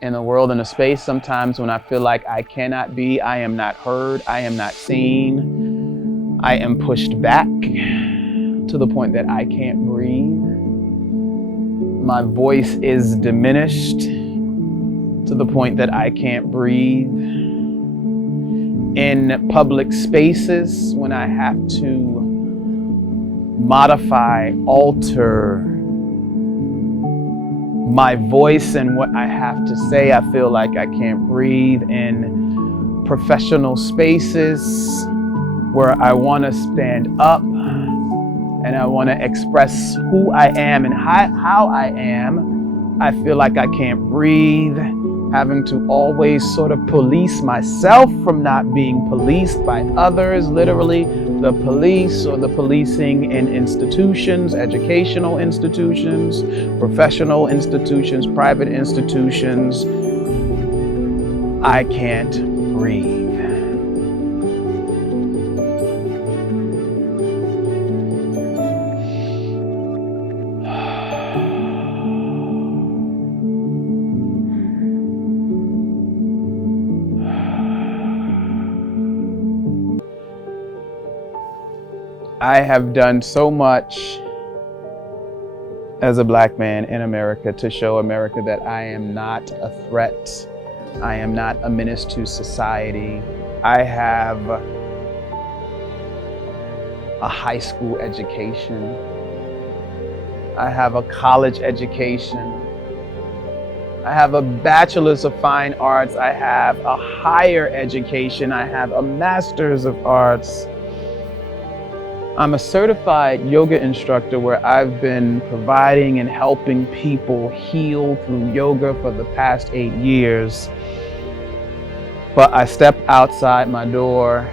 in the world, in a space sometimes when I feel like I cannot be, I am not heard, I am not seen, I am pushed back to the point that I can't breathe. My voice is diminished to the point that I can't breathe. In public spaces, when I have to modify, alter my voice and what I have to say, I feel like I can't breathe. In professional spaces where I want to stand up and I want to express who I am and how I am, I feel like I can't breathe, having to always sort of police myself from not being policed by others, literally the police or the policing in institutions, educational institutions, professional institutions, private institutions. I can't breathe. I have done so much as a Black man in America to show America that I am not a threat. I am not a menace to society. I have a high school education. I have a college education. I have a bachelor's of fine arts. I have a higher education. I have a master's of arts. I'm a certified yoga instructor where I've been providing and helping people heal through yoga for the past 8 years. But I step outside my door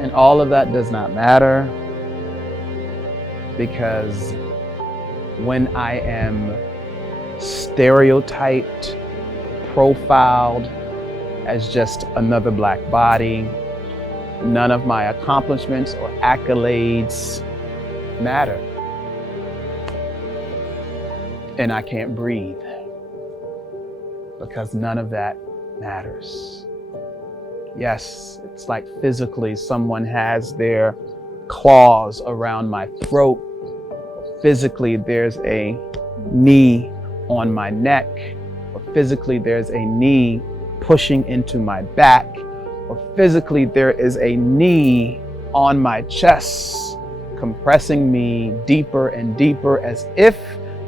and all of that does not matter, because when I am stereotyped, profiled as just another Black body, none of my accomplishments or accolades matter. And I can't breathe because none of that matters. Yes, it's like physically someone has their claws around my throat. Physically, there's a knee on my neck, or physically there's a knee pushing into my back, or physically there is a knee on my chest, compressing me deeper and deeper, as if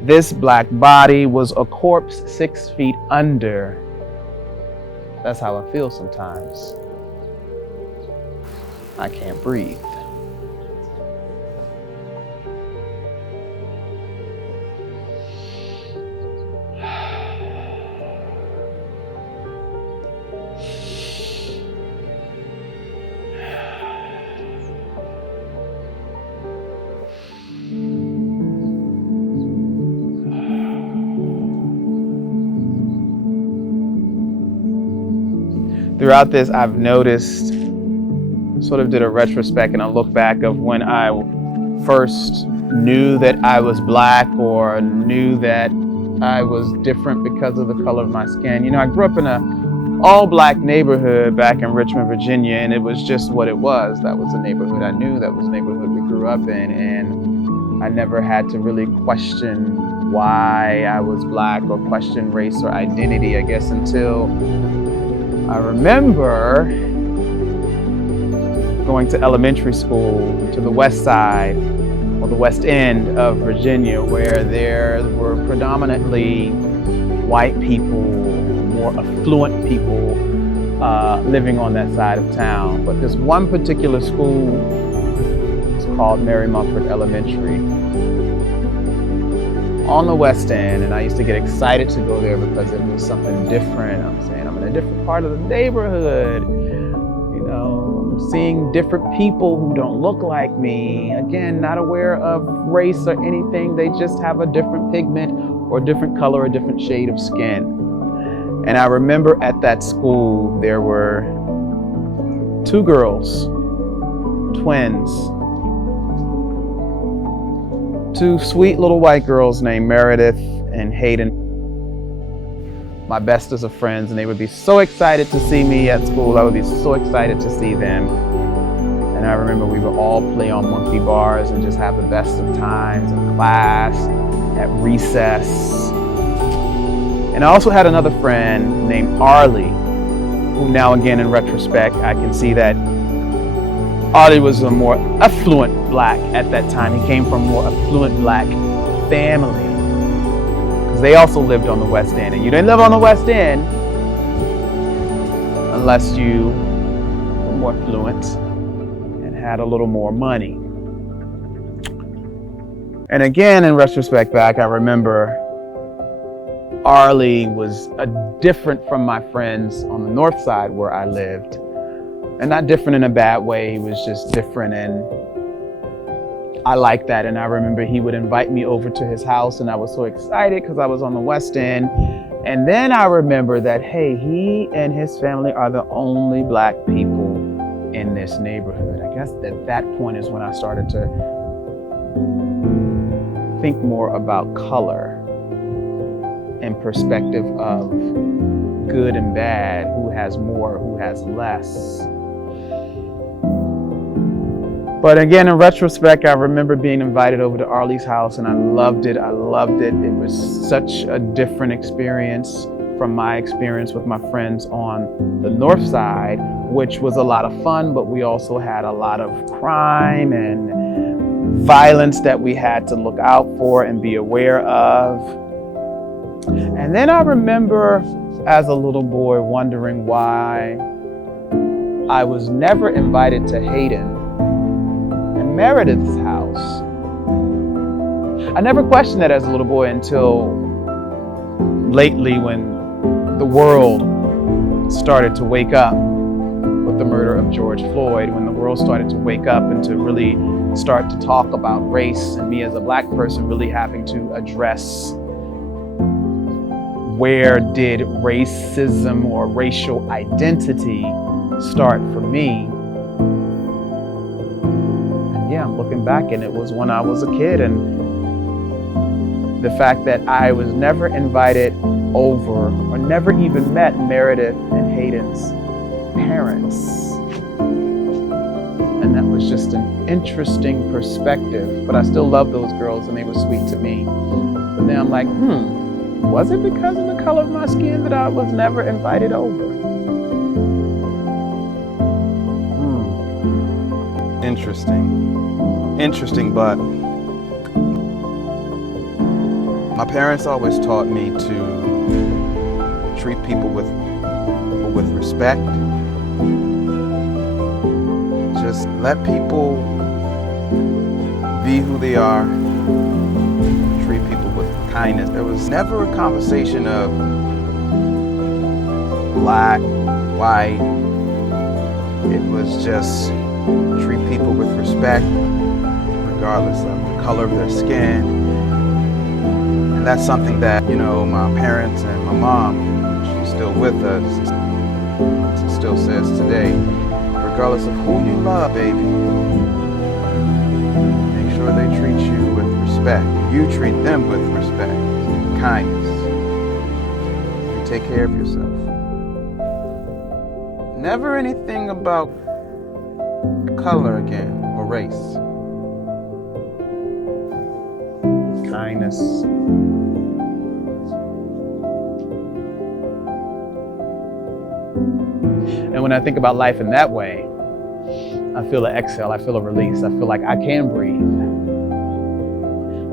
this Black body was a corpse 6 feet under. That's how I feel sometimes. I can't breathe. Throughout this, I've noticed, sort of did a retrospect and a look back of when I first knew that I was Black or knew that I was different because of the color of my skin. You know, I grew up in an all-Black neighborhood back in Richmond, Virginia, and it was just what it was. That was the neighborhood I knew, that was the neighborhood we grew up in, and I never had to really question why I was Black or question race or identity, I guess, until I remember going to elementary school to the west side or the west end of Virginia, where there were predominantly white people, more affluent people living on that side of town. But this one particular school is called Mary Mumford Elementary on the west end, and I used to get excited to go there because it was something different. I'm saying I'm in a different part of the neighborhood. You know, I'm seeing different people who don't look like me. Again, not aware of race or anything. They just have a different pigment or a different color, a different shade of skin. And I remember at that school, there were 2 girls, twins, 2 sweet little white girls named Meredith and Hayden. my bestest of friends, and they would be so excited to see me at school. I would be so excited to see them. And I remember we would all play on monkey bars and just have the best of times in class, at recess. And I also had another friend named Arlie, who now again in retrospect, I can see that Arlie was a more affluent black at that time. He came from a more affluent black family. Because they also lived on the West End. And you didn't live on the West End unless you were more affluent and had a little more money. And again, in retrospect back, I remember Arlie was different from my friends on the north side where I lived. And not different in a bad way, he was just different, and I liked that. And I remember he would invite me over to his house, and I was so excited because I was on the West End. And then I remember that, hey, he and his family are the only black people in this neighborhood. I guess at that point is when I started to think more about color and perspective of good and bad, who has more, who has less. But again, in retrospect, I remember being invited over to Arlie's house, and I loved it. I loved it. It was such a different experience from my experience with my friends on the north side, which was a lot of fun, but we also had a lot of crime and violence that we had to look out for and be aware of. And then I remember as a little boy wondering why I was never invited to Hayden and Meredith's house. I never questioned that as a little boy until lately, when the world started to wake up with the murder of George Floyd, when the world started to wake up and to really start to talk about race, and me as a black person really having to address where did racism or racial identity start for me. And yeah, I'm looking back, and it was when I was a kid, and the fact that I was never invited over or never even met Meredith and Hayden's parents. And that was just an interesting perspective. But I still love those girls, and they were sweet to me. But then I'm like, was it because of the color of my skin that I was never invited over? Interesting, but my parents always taught me to treat people with respect. Just let people be who they are. Treat people with kindness. There was never a conversation of black, white. It was just treat people with respect, regardless of the color of their skin. And that's something that, my parents and my mom, she's still with us, still says today, regardless of who you love, baby, make sure they treat you with respect. You treat them with respect, kindness. You take care of yourself. Never anything about color again, or race. Kindness. And when I think about life in that way, I feel an exhale, I feel a release, I feel like I can breathe.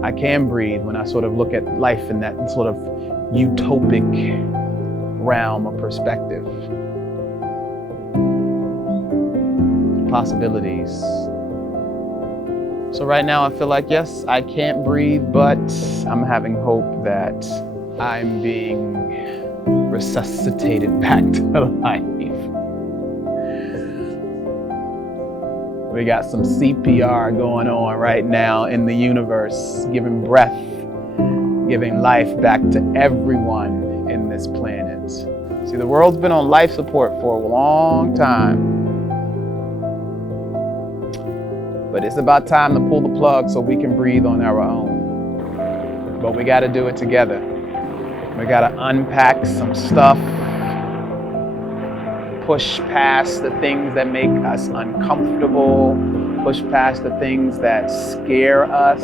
I can breathe when I sort of look at life in that sort of utopic realm or perspective. Possibilities. So right now I feel like, yes, I can't breathe, but I'm having hope that I'm being resuscitated back to life. We got some CPR going on right now in the universe, giving breath, giving life back to everyone in this planet. See, the world's been on life support for a long time. But it's about time to pull the plug so we can breathe on our own. But we got to do it together. We gotta unpack some stuff, push past the things that make us uncomfortable, push past the things that scare us,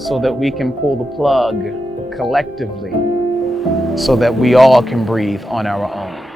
so that we can pull the plug collectively, so that we all can breathe on our own.